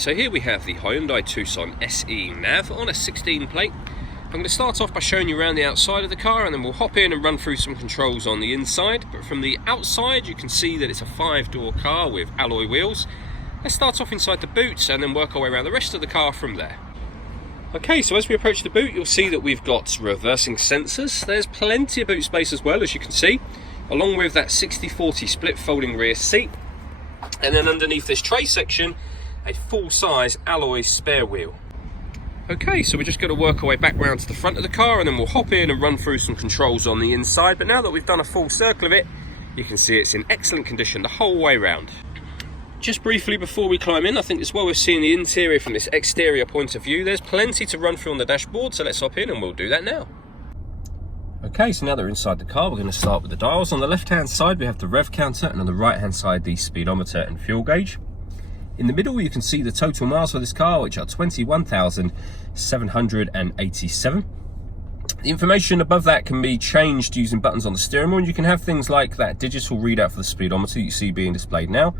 So here we have the Hyundai Tucson SE nav on a 16 plate. I'm going to start off by showing you around the outside of the car, and then we'll hop in and run through some controls on the inside. But from the outside you can see that it's a 5-door car with alloy wheels. Let's start off inside the boot and then work our way around the rest of the car from there. Okay, so as we approach the boot, you'll see that we've got reversing sensors. There's plenty of boot space as well, as you can see, along with that 60/40 split folding rear seat. And then underneath this tray section, a full-size alloy spare wheel. Okay, so we're just going to work our way back round to the front of the car, and then we'll hop in and run through some controls on the inside. But now that we've done a full circle of it, you can see it's in excellent condition the whole way round. Just briefly before we climb in, I think it's well worth seeing the interior from this exterior point of view. There's plenty to run through on the dashboard, so let's hop in and we'll do that now. Okay, so now that we're inside the car, we're going to start with the dials. On the left-hand side, we have the rev counter, and on the right-hand side, the speedometer and fuel gauge. In the middle, you can see the total miles for this car, which are 21,787. The information above that can be changed using buttons on the steering wheel, and you can have things like that digital readout for the speedometer you see being displayed now,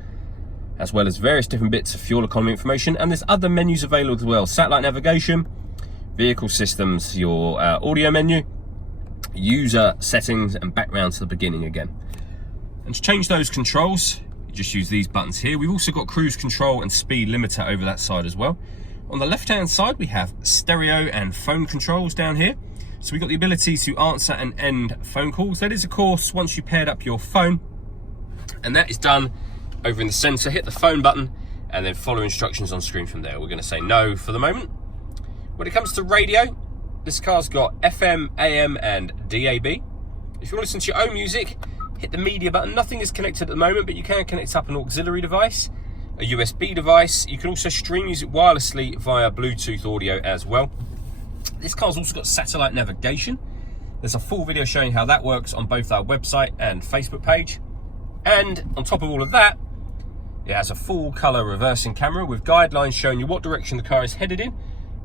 as well as various different bits of fuel economy information. And there's other menus available as well: satellite navigation, vehicle systems, your audio menu, user settings, and back round to the beginning again. And to change those controls, you just use these buttons here. We've also got cruise control and speed limiter over that side as well. On the left hand side, we have stereo and phone controls down here. So we've got the ability to answer and end phone calls. That is, of course, once you paired up your phone, and that is done over in the center. Hit the phone button and then follow instructions on screen from there. We're going to say no for the moment. When it comes to radio, this car's got FM, AM and DAB. If you want to listen to your own music, hit the media button. Nothing is connected at the moment, but you can connect up an auxiliary device, a USB device. You can also stream music wirelessly via Bluetooth audio as well. This car's also got satellite navigation. There's a full video showing how that works on both our website and Facebook page. And on top of all of that, it has a full color reversing camera with guidelines showing you what direction the car is headed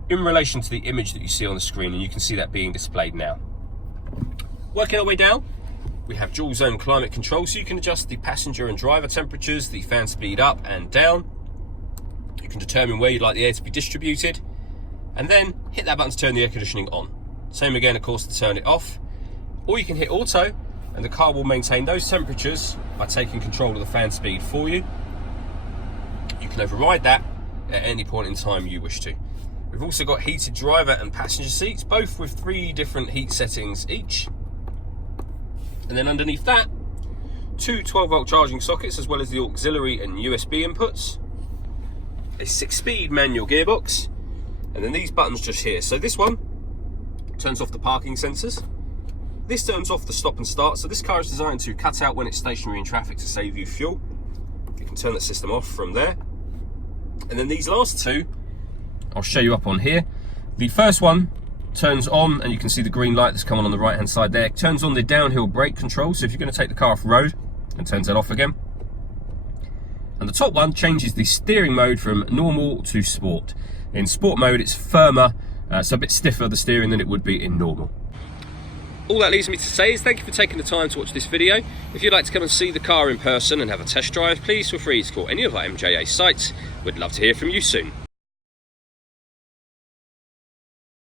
in relation to the image that you see on the screen, and you can see that being displayed now. Working our way down, we have dual zone climate control, so you can adjust the passenger and driver temperatures, the fan speed up and down. You can determine where you'd like the air to be distributed, and then hit that button to turn the air conditioning on. Same again, of course, to turn it off. Or you can hit auto, and the car will maintain those temperatures by taking control of the fan speed for you. You can override that at any point in time you wish to. We've also got heated driver and passenger seats, both with 3 different heat settings each. And then underneath that, 2 12-volt charging sockets, as well as the auxiliary and USB inputs, a 6-speed manual gearbox, and then these buttons just here. So this one turns off the parking sensors. This turns off the stop and start. So this car is designed to cut out when it's stationary in traffic to save you fuel. You can turn the system off from there. And then these last 2, I'll show you up on here. The first one turns on, and you can see the green light that's come on the right hand side there. It turns on the downhill brake control, so if you're going to take the car off road, and turns that off again. And the top one changes the steering mode from normal to sport. In sport mode, it's firmer, so a bit stiffer the steering than it would be in normal. All that leaves me to say is thank you for taking the time to watch this video. If you'd like to come and see the car in person and have a test drive, please feel free to call any of our MJA sites. We'd love to hear from you soon.